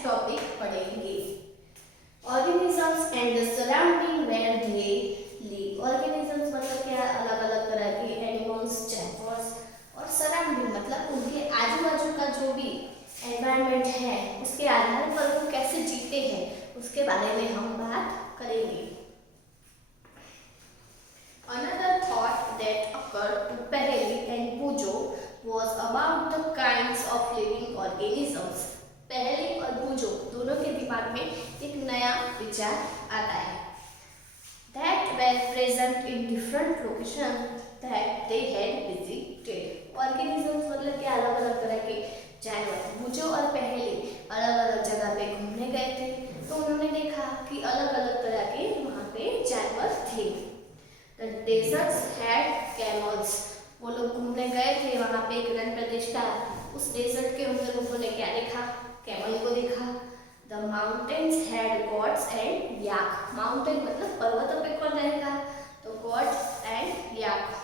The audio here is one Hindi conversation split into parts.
नेक्स्ट टॉपिक पढ़ेंगे organisms and the surrounding where they live. Organisms मतलब क्या, अलग अलग तरह के एनिमल्स, जानवर्स, और सराउंडिंग मतलब उनके आजू बाजू का जो भी एनवायरनमेंट है उसके आधार पर वो कैसे जीते हैं उसके बारे में हम बात करेंगे। Another thought that occurred to Perelli and Bujo was about the kinds of living organisms. पहली और बुजो दोनों के दिमाग में एक नया विचार आता है। That were present in different locations that they had visited. Organisms मतलब क्या, अलग अलग तरह के जानवर। बुजो और पहली अलग अलग जगह पे घूमने गए थे तो उन्होंने देखा कि अलग अलग तरह के वहाँ पे जानवर थे। The deserts had camels. वो लोग घूमने गए थे वहाँ पे एक रण प्रदेश था, उस डेजर्ट के अंदर उन्होंने क्या देखा, कैमल को देखा। The mountains had goats and yak. Mountain मतलब पर्वतों पे कौन रहेगा, तो goats and yak.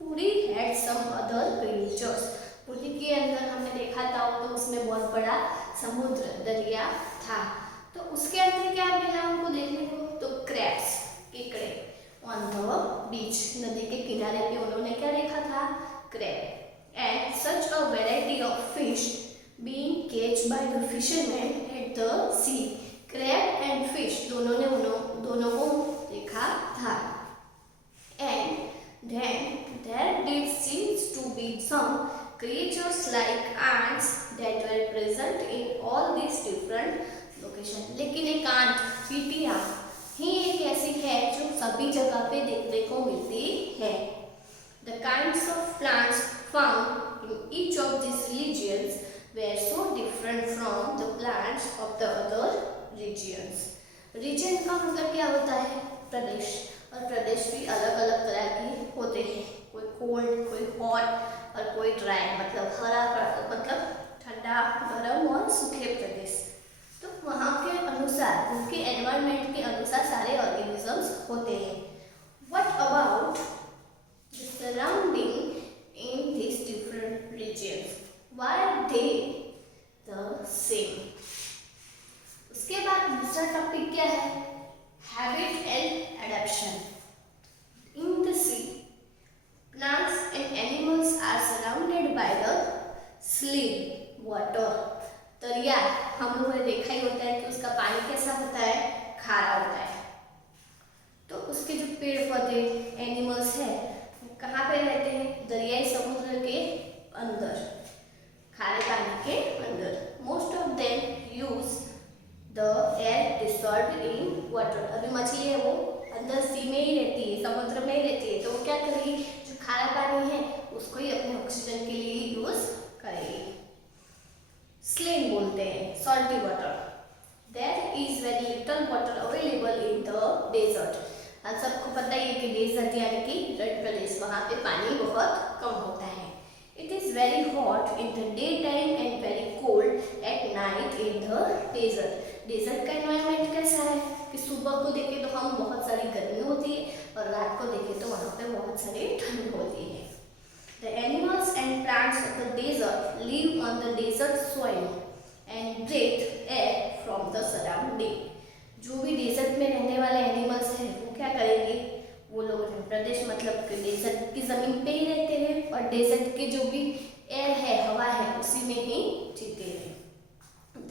Puri had some other creatures. Puri के अंदर हमने देखा था तो उसमें बहुत बड़ा समुद्र, दरिया था। तो उसके अंदर क्या मिला उनको देखने को, तो crabs, केकड़े। On the beach, नदी के किनारे पे उन्होंने क्या देखा था, crab and such a variety of fish being caught by the fishermen at the sea. crab and fish दोनों को देखा था। And then there did seems to be some creatures like ants that were present in all these different locations. लेकिन एक आंट, चींटियां ही एक ऐसी है जो सभी जगह पे देखने को मिलती है। The kinds of plants found in each of these regions were so different from the plants of the other regions. Region का मतलब क्या होता है, प्रदेश, और प्रदेश भी अलग अलग तरह के होते हैं, कोई कोल्ड, कोई हॉट और कोई ड्राई, मतलब हरा मतलब ठंडा, गर्म और सूखे प्रदेश। तो वहाँ के अनुसार, उनके एनवायरनमेंट के अनुसार सारे ऑर्गेनिजम्स होते हैं। What about the surrounding in these different regions? Why are they the same? उसके बाद दूसरा टॉपिक क्या है, habit and adaptation. In the sea, plants and animals are surrounded by the slim water. दरिया हम लोगों ने देखा ही होता है कि उसका पानी कैसा होता है, खारा होता है। तो उसके जो पेड़ पौधे, एनिमल्स हैं, वो कहाँ पे रहते हैं, दरियाई समुद्र के अंदर, खारे पानी के अंदर। Most of them use the air dissolved in water. अभी मछली है वो अंदर सी में ही रहती है, समुद्र में ही रहती है, तो वो क्या करेगी, जो खारा पानी है उसको ही अपने ऑक्सीजन के लिए यूज करेगी। स्लेन बोलते हैं salty water. There is very little water available in the desert. हम सबको पता ही है कि डेजर्ट यानी कि रण प्रदेश, वहाँ पे पानी बहुत कम होता है। It is very hot in the day time and very cold at night in the desert. Desert का एनवायरनमेंट कैसा है कि सुबह को देखें तो हम बहुत सारी गर्मी होती है और रात को देखें तो वहाँ पे बहुत सारी ठंड होती है। The animals and plants of the desert live on the desert soil and breathe air from the surrounding. जो भी डेजर्ट में रहने वाले एनिमल्स हैं वो क्या करेंगे, वो लोग प्रदेश मतलब कि डेजर्ट की जमीन पे ही रहते हैं और डेजर्ट के जो भी एयर है, हवा है, उसी में ही जीते हैं।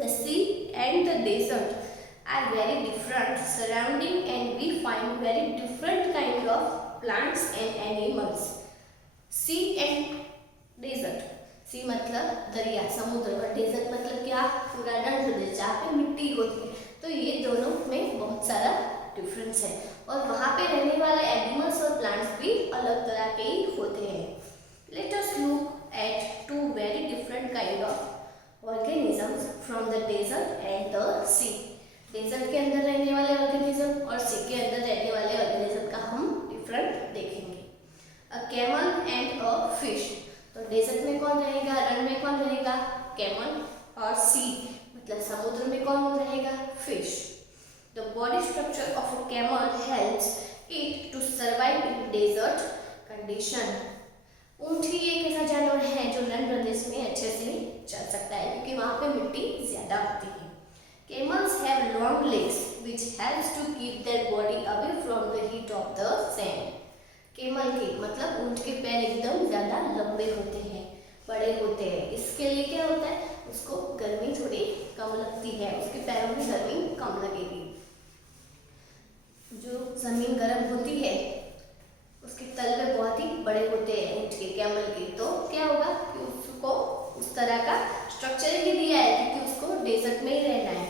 The sea and the desert are very different surrounding and we find very different kind of plants and animals. Sea and desert, sea मतलब दरिया, समुद्र, और डेजर्ट मतलब क्या, पूरा रण प्रदेश जहाँ पे मिट्टी होती है। तो ये दोनों में बहुत सारा डिफरेंस है और वहाँ पे रहने वाले एनिमल्स और प्लांट्स भी अलग तरह के ही होते हैं। Let us look at two very different kind of organisms from the desert and the sea. Desert के अंदर रहने वाले ऑर्गेनिज्म और सी के अंदर रहने वाले ऑर्गेनिज्म का हम डिफरेंट देखेंगे। A camel and a fish. तो डेजर्ट में कौन रहेगा, रण में कौन रहेगा, कैमल, और सी मतलब समुद्र में कौन रहेगा, fish. The body structure of a camel helps it to survive in desert condition. ऊंट ही एक ऐसा जानवर है जो रण प्रदेश में अच्छे से चल सकता है क्योंकि वहाँ पे मिट्टी ज्यादा होती है। long legs which helps to keep their body away from the heat of the sand. Camel के मतलब ऊंट के पैर एकदम ज्यादा लंबे होते हैं, बड़े होते हैं। इसके लिए क्या होता है, उसको गर्मी थोड़ी कम लगती है, उसके पैरों में गर्मी कम लगेगी। जो जमीन गर्म होती है उसके तलवे बहुत ही बड़े होते हैं ऊंट के, कैमल के, तो क्या होगा कि उसको उस तरह का स्ट्रक्चर ही दिया है क्योंकि उसको डेजर्ट में ही रहना है।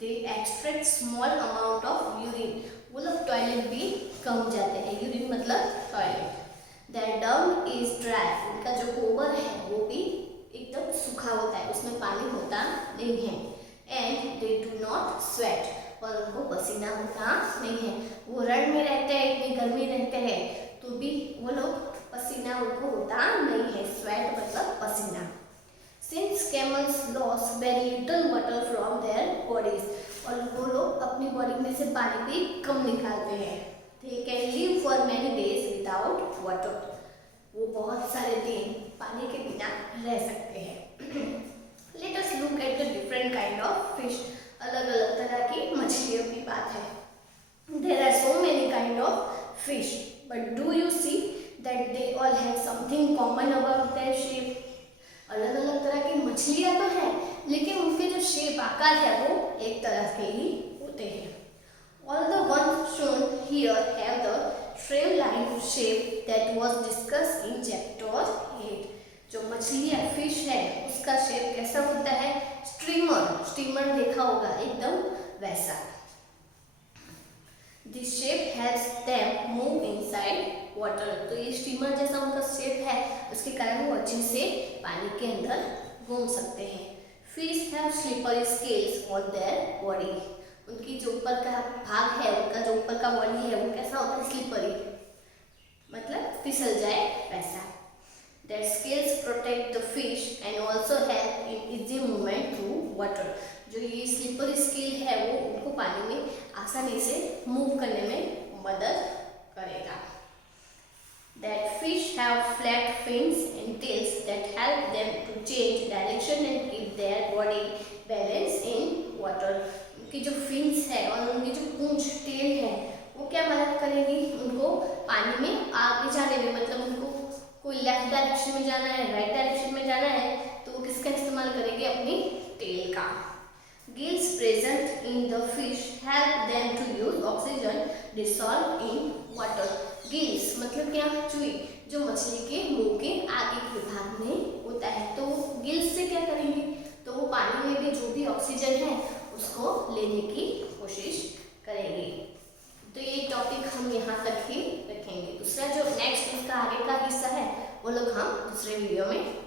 They extract small amount of urine, वो लोग टॉयलेट भी कम जाते हैं, यूरिन मतलब toilet. Their dung is dry, उनका जो गोबर है वो भी एकदम सूखा होता है, उसमें पानी होता नहीं है। And they do not sweat, और उनको पसीना होता नहीं है। वो रण में रहते हैं, इतनी गर्मी रहते हैं तो भी वो लोग पसीना उनको होता नहीं है, स्वेट मतलब पसीना। Since camels lost very little water from their bodies, और वो लोग अपनी बॉडी में से पानी भी कम निकालते हैं। They can live for many days without water, वो बहुत सारे दिन पानी के बिना रह सकते हैं। Let us look at the different kind of fish, अलग अलग तरह की मछलियों की बात है। There are so many kind of fish, but do you see that they all have something common about their shape? अलग अलग तरह की मछलियां तो है, लेकिन उनके जो शेप आकार है वो एक तरह के ही होते हैं। All the ones shown here have the streamlined shape that was discussed in chapter 8. जो मछलियां फिश है उसका शेप कैसा होता है, स्ट्रीमर, स्टीमर देखा होगा एकदम वैसा। This shape helps them move inside water, तो ये स्टीमर जैसा उनका शेप है, उसके कारण वो अच्छे से पानी के अंदर घूम सकते हैं। Fish have slippery scales on their body, उनकी जो ऊपर का भाग है, उनका जो ऊपर का बॉडी है वो कैसा होता है, स्लिपरी, मतलब फिसल जाए वैसा। Their scales protect the fish and also help in easy movement through water, जो ये स्लिपरी स्केल है वो उनको पानी में आसानी से मूव करने में मदद करेगा। That fish have flat fins and tails that help them to change direction and keep their body balanced in water. उनकी जो फिन्स है और उनकी जो पूंछ टेल है वो क्या मदद करेगी, उनको पानी में आगे जाने में, मतलब उनको कोई लेफ्ट डायरेक्शन में जाना है, राइट डायरेक्शन में जाना है तो वो किसका इस्तेमाल करेगी, अपनी टेल का। Gills present in the fish help them to use oxygen dissolved in water. Gills मतलब क्या, चुई, जो मछली के मुंह के आगे के भाग में होता है, तो गिल्स से क्या करेंगे, तो वो पानी में भी जो भी ऑक्सीजन है उसको लेने की कोशिश करेंगे। तो ये टॉपिक हम यहाँ तक ही रखेंगे। दूसरा जो नेक्स्ट इसका आगे का हिस्सा है वो लोग हम दूसरे वीडियो में